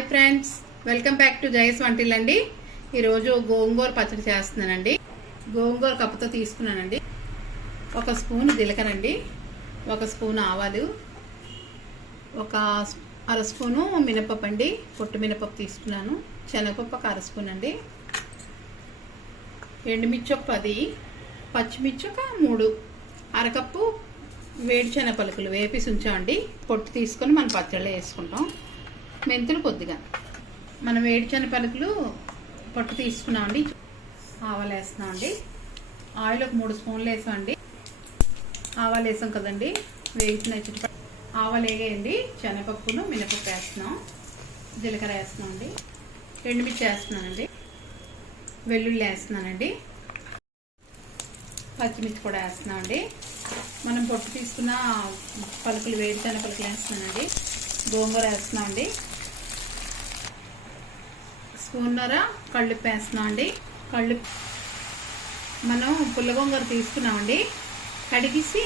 Hi friends, welcome back to Jaya Swantillu అండి. ఈరోజు గోంగూర పచ్చడి చేస్తున్నానండి. గోంగూర కప్పుతో తీసుకున్నానండి. ఒక స్పూన్ జీలకర్ర అండి, ఒక స్పూన్ ఆవాలు, ఒక అర స్పూను మినపప్పు అండి, పొట్టు మినపప్పు తీసుకున్నాను. శనగపప్పు ఒక అర స్పూన్ అండి, ఎండుమిర్చి ఒక 10, పచ్చిమిర్చి ఒక 3, అరకప్పు వేడి శనగ పలుకులు వేపేసి ఉంచామండి. పొట్టు తీసుకొని మనం పచ్చళ్ళు వేసుకుంటాం. మెంతులు కొద్దిగా, మనం వేడి శనగ పలుకులు పొట్టు తీసుకున్నామండి. ఆవాలు వేస్తున్నామండి. ఆయిల్ ఒక 3 స్పూన్లు వేసామండి. ఆవాలు వేసాం కదండి, వేసిన ఆవాలు వేగేయండి. శనగపప్పును మినపప్పు వేస్తున్నాం, జీలకర్ర వేస్తున్నామండి, ఎండుమిర్చి వేస్తున్నానండి, వెల్లుల్లి వేస్తున్నానండి, పచ్చిమిర్చి కూడా వేస్తున్నామండి. మనం పొట్టు తీసుకున్న పలుకులు వేడి శనగ పలుకులు వేస్తున్నానండి. గోంగూర వేస్తున్నామండి. స్పూన్నర కళ్ళుప్పు వేస్తున్నామండి. కళ్ళుప్పు మనం పుల్ల గోంగూర తీసుకున్నామండి. కడిగేసి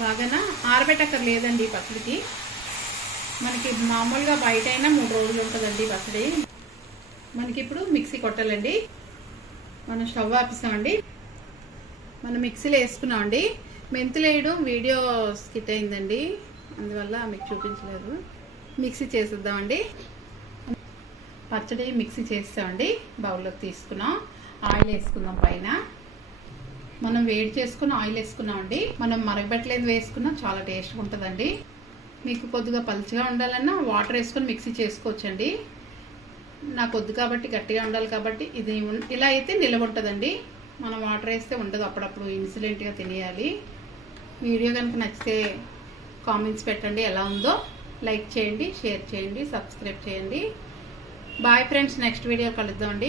బాగా ఆరబెట్టక్కర్లేదండి పచ్చడికి. మనకి మామూలుగా బయట అయినా 3 రోజులు ఉంటుందండి పచ్చడి. మనకి ఇప్పుడు మిక్సీ కొట్టాలండి. మనం స్టవ్ ఆపిస్తామండి. మనం మిక్సీలో వేసుకున్నామండి. మెంతులు వేయడం వీడియో స్కిట్ అయిందండి, అందువల్ల మీకు చూపించలేదు. మిక్సీ చేసేద్దామండి. పచ్చడి మిక్సీ చేస్తామండి. బౌల్లోకి తీసుకున్నాం. ఆయిల్ వేసుకుందాం. పైన మనం వేడి చేసుకుని ఆయిల్ వేసుకున్నామండి. మనం మరగబెట్టలేదు వేసుకున్నా చాలా టేస్ట్గా ఉంటుందండి. మీకు కొద్దిగా పలుచగా ఉండాలన్నా వాటర్ వేసుకొని మిక్సీ చేసుకోవచ్చండి. నాకు వద్దు కాబట్టి గట్టిగా ఉండాలి కాబట్టి ఇది ఇలా అయితే నిలవ ఉంటుందండి. మనం వాటర్ వేస్తే ఉండదు, అప్పుడప్పుడు ఇన్సిడెంట్గా తినేయాలి. వీడియో కనుక నచ్చితే కామెంట్స్ పెట్టండి, ఎలా ఉందో లైక్ చేయండి, షేర్ చేయండి, సబ్స్క్రైబ్ చేయండి. బాయ్ ఫ్రెండ్స్, నెక్స్ట్ వీడియో కలుద్దామండి.